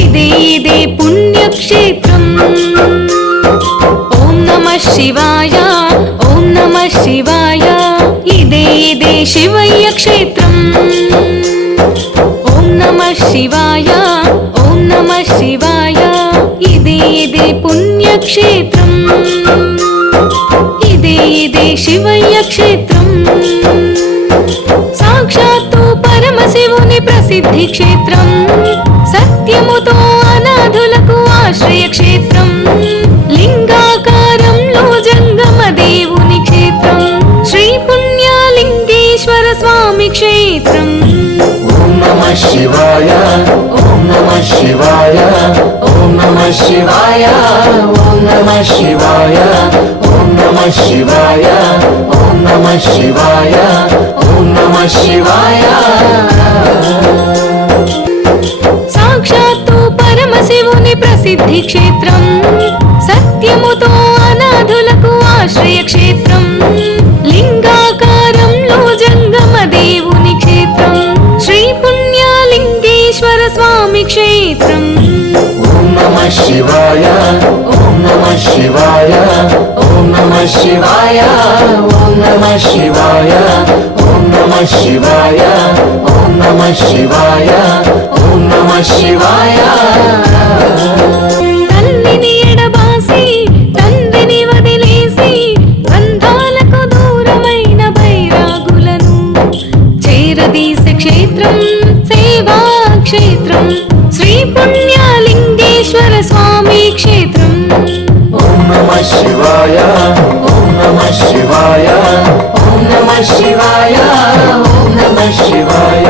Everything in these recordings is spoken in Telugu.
ఇదే పుణ్యక్షేత్రం. ఓం నమః శివాయ, ఓం నమః శివాయ. ఇదే శివయ్య క్షేత్రం. ఓం నమః శివాయ, ఓం నమః శివాయ. ఇదే పుణ్యక్షేత్రం. ఇదే శివయ్య క్షేత్రం. సాక్షాత్తు పరమశివుని ప్రసిద్ధి క్షేత్రం. సత్యముతో అనాథులకు ఆశ్రయ క్షేత్రం. లింగాకారంలో జంగమ దేవుని క్షేత్రం. శ్రీ పుణ్యలింగేశ్వర స్వామి క్షేత్రం. ఓం నమః శివాయ, ఓం నమః శివాయ, ఓం నమః శివాయ, ఓం నమః శివాయ, ఓం నమః శివాయ, ఓం నమః శివాయ, ఓం నమః శివాయ. సాక్షాత్తు పరమశివుని ప్రసిద్ధి క్షేత్రం. సత్యముతో అనాథులకు ఆశ్రయ క్షేత్రం. లింగాకారంలో జంగమ దేవుని క్షేత్రం. శ్రీ పుణ్యలింగేశ్వర స్వామి క్షేత్రం. ఓం నమః శివాయ, ఓం నమః శివాయ, ఓం నమః శివాయ, ఓం నమః శివాయ, ఓం నమః శివాయ, ఓం నమః శివాయ, ఓం నమః శివాయ. తల్లిని ఎడబాసి తండ్రిని వదిలేసి బంధాలకు దూరమైన బైరాగులను చేరదీసే క్షేత్రం. సేవా క్షేత్రం. శ్రీ పుణ్యలింగేశ్వర స్వామి క్షేత్రం. ఓం నమః శివాయ, ఓం నమః శివాయ, ఓం నమః శివాయ, ఓం నమః శివాయ.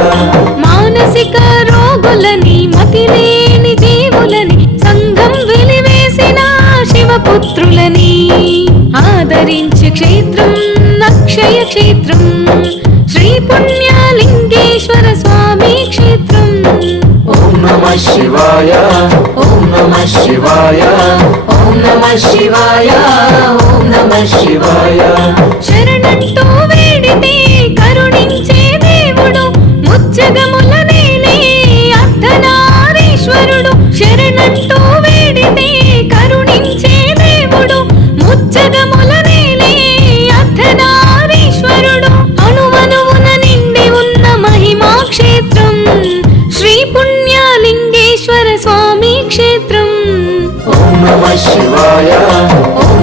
మానసిక రోగులని మతిలేని జీవులని సంఘం వెలివేసిన శివపుత్రులని ఆదరించే క్షేత్రం. అక్షయ క్షేత్రం. శ్రీ పుణ్యలింగేశ్వర స్వామి క్షేత్రం. ఓం నమః శివాయ, ఓం నమః శివాయ, ఓం నమః శివాయ, ఓం నమః శివాయ. శరణంటూ వేడితే కరుణించే దేవుడు ముచ్చగముల నేలే అర్ధనారీశ్వరుడు. శరణంటూ వేడితే కరుణించే దేవుడు ముచ్చగముల నేలే అర్ధనారీశ్వరుడు. అణువణువున నిండి ఉన్న మహిమా క్షేత్రం. శ్రీ పుణ్యలింగేశ్వర స్వామి క్షేత్రం. ఓం నమః శివాయ, ఓం